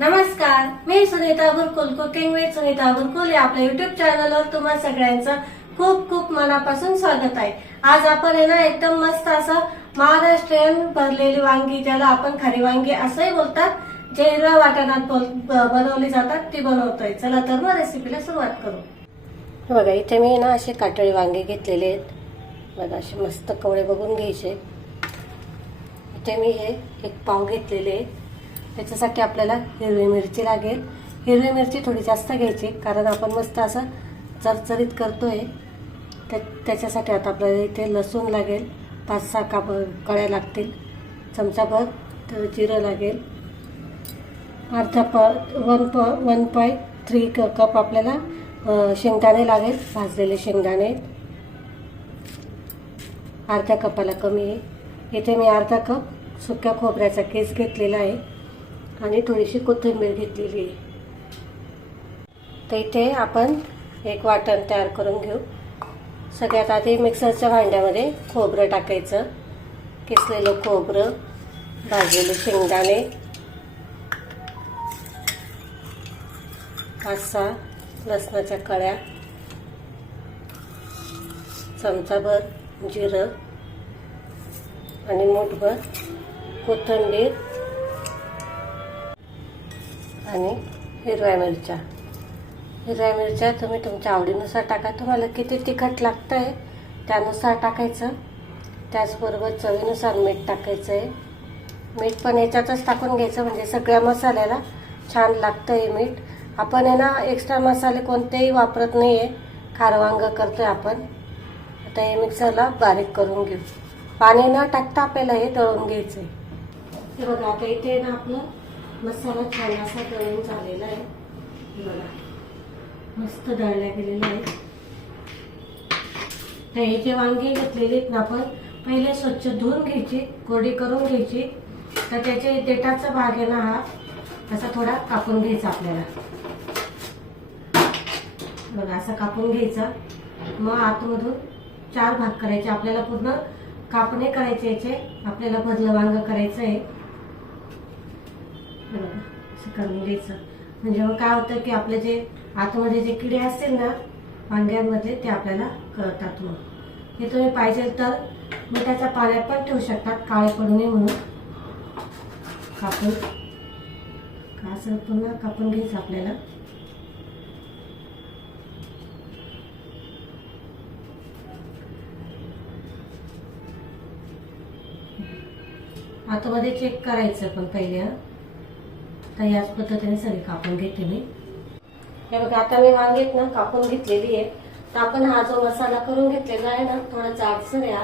नमस्कार, मी Sunita बुरकुल cooking with Sunita बुरकुल या आपल्या युट्यूब चॅनलवर तुम्हा सगळ्यांचं खूप खूप मनापासून स्वागत आहे। आज आपण आहे ना एकदम मस्त असं महाराष्ट्रीयन भरलेली वांगी, ज्याला आपण खारी वांगी असंही बोलतात, जे हिरव्या वाटणात बनवली जातात ती बनवतोय। चला तर मग रेसिपीला सुरुवात करू। बघा इथे मी ना असे काटळी वांगे घेतलेले आहेत। बघा असे मस्त कवळे बघून घ्यायचे। इथे मी हे एक पाव घेतलेले आहे। त्याच्यासाठी आपल्याला हिरवी मिरची लागेल। हिरवी मिरची थोडी जास्त घ्यायची, कारण आपण मस्त असं चरचरीत करतोय। त्याच्यासाठी आता आपल्याला इथे लसूण लागेल, 5-6 कळ्या लागतील, चमचाभर तर जिरं लागेल, 1.3 कप आपल्याला शेंगदाणे लागेल, भाजलेले शेंगदाणे अर्ध्या कपाला कमी आहे। इथे मी अर्धा कप सुक्या खोबऱ्याचा केस घेतलेला आहे आणि थोडीशी कोथिंबीर घेतलेली आहे। तर इथे आपण एक वाटण तयार करून घेऊ। सगळ्यात आधी मिक्सरच्या भांड्यामध्ये खोबरं टाकायचं, किसलेलं खोबरं, भाजलेले शेंगदाणे, 5-6 लसणाच्या कळ्या, चमचाभर जिरं आणि मूठभर कोथिंबीर आणि हिरव्या मिरच्या। हिरव्या मिरच्या तुम्ही तुमच्या आवडीनुसार टाका, तुम्हाला किती तिखट लागतंय त्यानुसार टाकायचं। त्याचबरोबर चवीनुसार मीठ टाकायचं आहे। मीठ पण याच्यातच टाकून घ्यायचं, म्हणजे सगळ्या मसाल्याला छान लागतंय मीठ। आपण आहे ना एक्स्ट्रा मसाले कोणतेही वापरत नाही आहे, खारवांग करतोय आपण। आता हे मिक्सरला बारीक करून घेऊ। पाणी न टाकता आपल्याला हे दळून घ्यायचं आहे। हे बघा आता इथे ना आपलं मसाला छान असा दळून झालेला आहे। बघा मस्त दळल्या गेलेला आहे। हे जे वांगे घेतलेले आहेत ना आपण पहिले स्वच्छ धुवून घ्यायची, कोरडी करून घ्यायची। तर त्याचे देठाचा भाग आहे ना हा असा थोडा कापून घ्यायचा आपल्याला। बघा असं कापून घ्यायचा। मग आतमधून 4 भाग करायचे। आपल्याला पूर्ण कापणे करायचे, याचे आपल्याला भरलं वांग करायचं आहे। असं करून घ्यायचं, म्हणजे मग काय होतं की आपले जे आतमध्ये जे किडे असतील ना वांग्यांमध्ये ते आपल्याला कळतात। मग हे तुम्ही पाहिजे तर मिठाच्या पाण्यात पण ठेवू शकतात, काळे पडू नये म्हणून। कापून असं पुन्हा कापून घ्यायचं आपल्याला। आतमध्ये चेक करायचं पण पहिले। तर याच पद्धतीने सगळी कापून घेते मी। हे बघा आता मी वांगेत ना कापून घेतलेली आहे। तर आपण हा जो मसाला करून घेतलेला आहे ना थोडा जाडसर आहे,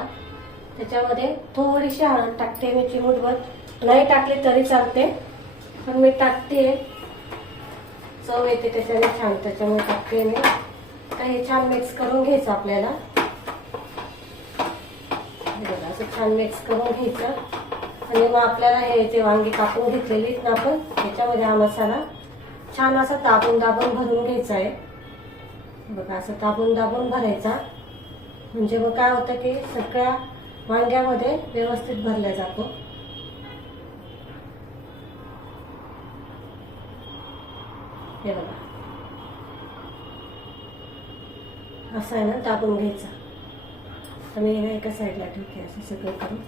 त्याच्यामध्ये थोडीशी हळद टाकते मी, चिमूटभर। नाही टाकली तरी चालते, पण मी टाकते, चव येते त्याच्याने छान, त्याच्यामुळे टाकते मी। तर हे छान मिक्स करून घ्यायचं आपल्याला। बघा असं छान मिक्स करून घ्यायचं आणि मग आपल्याला हे जे वांगी कापून घेतलेली आहेत ना आपण त्याच्यामध्ये हा मसाला छान असा दाबून दाबून भरून घ्यायचा आहे। बघा असं दाबून दाबून भरायचा, म्हणजे मग काय होतं की सगळ्या वांग्यामध्ये व्यवस्थित भरला जातो। हे बघा असं आहे ना दाबून घ्यायचा। तर मी एका साईडला ठेवते असं सगळं करून।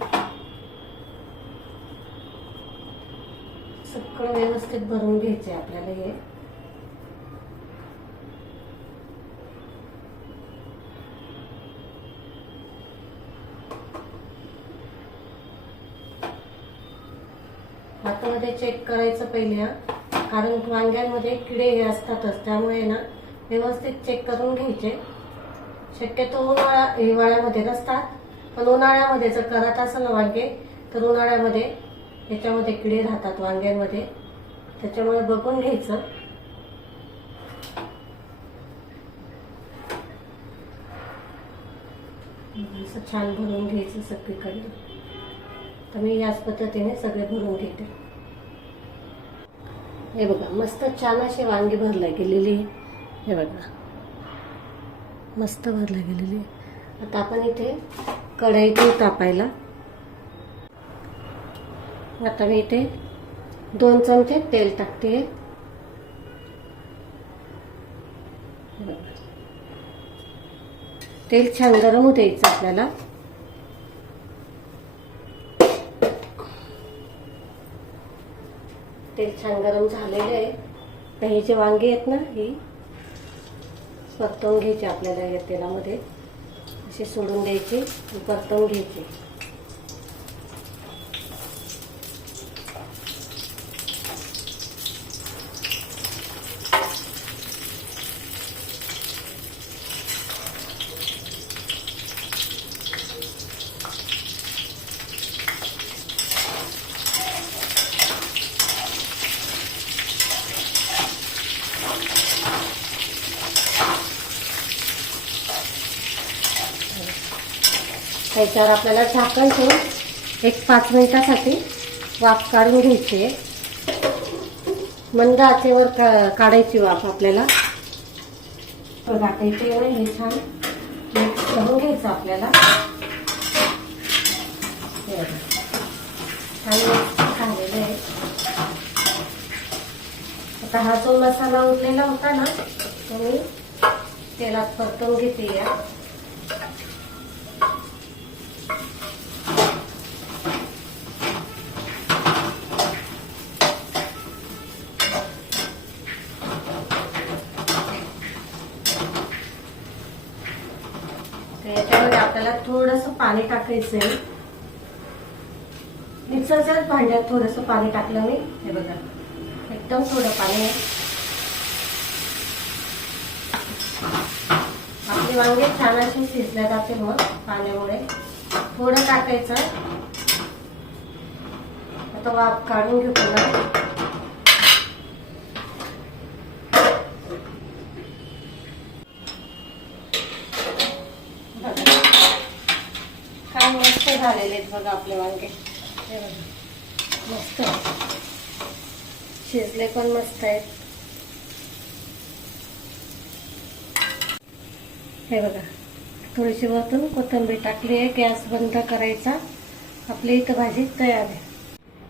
सगळं व्यवस्थित भरून घ्यायचे आपल्याला हे। आतमध्ये चेक करायचं पहिले, कारण वांग्यांमध्ये किडे हे असतातच, त्यामुळे ना व्यवस्थित चेक करून घ्यायचे। शक्यतो हिवाळ्यामध्ये नसतात, पण उन्हाळ्यामध्ये जर करत असेल ना वांगे तर उन्हाळ्यामध्ये याच्यामध्ये किडे राहतात वांग्यांमध्ये, त्याच्यामुळे बघून घ्यायचं। असं छान भरून घ्यायचं सगळीकडे। तर मी याच पद्धतीने सगळे भरून घेते। हे बघा मस्त छान अशी वांगी भरल्या गेलेली। हे बघा मस्त भरल्या गेलेली। आता आपण इथे कढई घेऊ तापायला। आता मी इथे 2 चमचे तेल टाकते. तेल छान गरम होऊ द्यायचं आपल्याला. तेल छान गरम झालेले आहे. तर हे जे वांगे आहेत ना, हे परतवून घ्यायचे आपल्याला. या तेलामध्ये असे सोडून द्यायचे, परतवून घ्यायचे. त्याच्यावर आपल्याला झाकण ठेवून एक 5 मिनिटासाठी वाफ काढून घ्यायची. मंद आचेवर काढायची वाफ आपल्याला. टाकायचे हे छान मिक्स करून घ्यायचं आपल्याला. छान मिक्स झालेलं आहे. आता हा जो मसाला उरलेला होता ना, तो मी तेलात परतवून घेते. या याच्यामध्ये आपल्याला थोडंसं पाणी टाकायचं आहे. मिक्सरच्याच भांड्यात थोडंसं पाणी टाकलं मी. हे बघा, एकदम थोडं पाणी आहे. आपले वांगे छान असे शिजले जाते मग पाण्यामुळे. थोडं टाकायचं. आता वाफ काढून घेऊ पुन्हा. काय मस्त झालेले आहेत बघा आपले वांगे. हे बघा, मस्त शिजले पण मस्त आहेत. हे बघा, थोडीशी वरतून कोथिंबीर टाकली आहे. गॅस बंद करायचा. आपली इथं भाजी तयार आहे.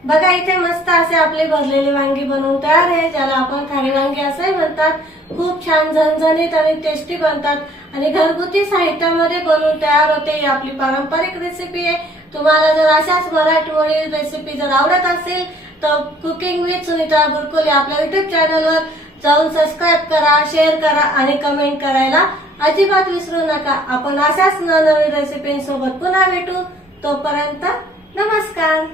बघा, इथे मस्त असे आपले भरलेले वांगी बनवून तयार आहे, ज्याला आपण खारी वांगी असंही म्हणतात. खूप छान झणझणीत आणि टेस्टी बनतात आणि घरगुती साहित्यामध्ये बनवून तयार होते. ही आपली पारंपरिक रेसिपी आहे. तुम्हाला जर अशाच मराठमोळी रेसिपी जर आवडत असेल तर कुकिंग विथ सुनीता बुरकुले आपल्या युट्यूब चॅनलवर जाऊन सबस्क्राईब करा, शेअर करा आणि कमेंट करायला अजिबात विसरू नका. आपण अशाच नवनवीन रेसिपींसोबत पुन्हा भेटू. तोपर्यंत नमस्कार.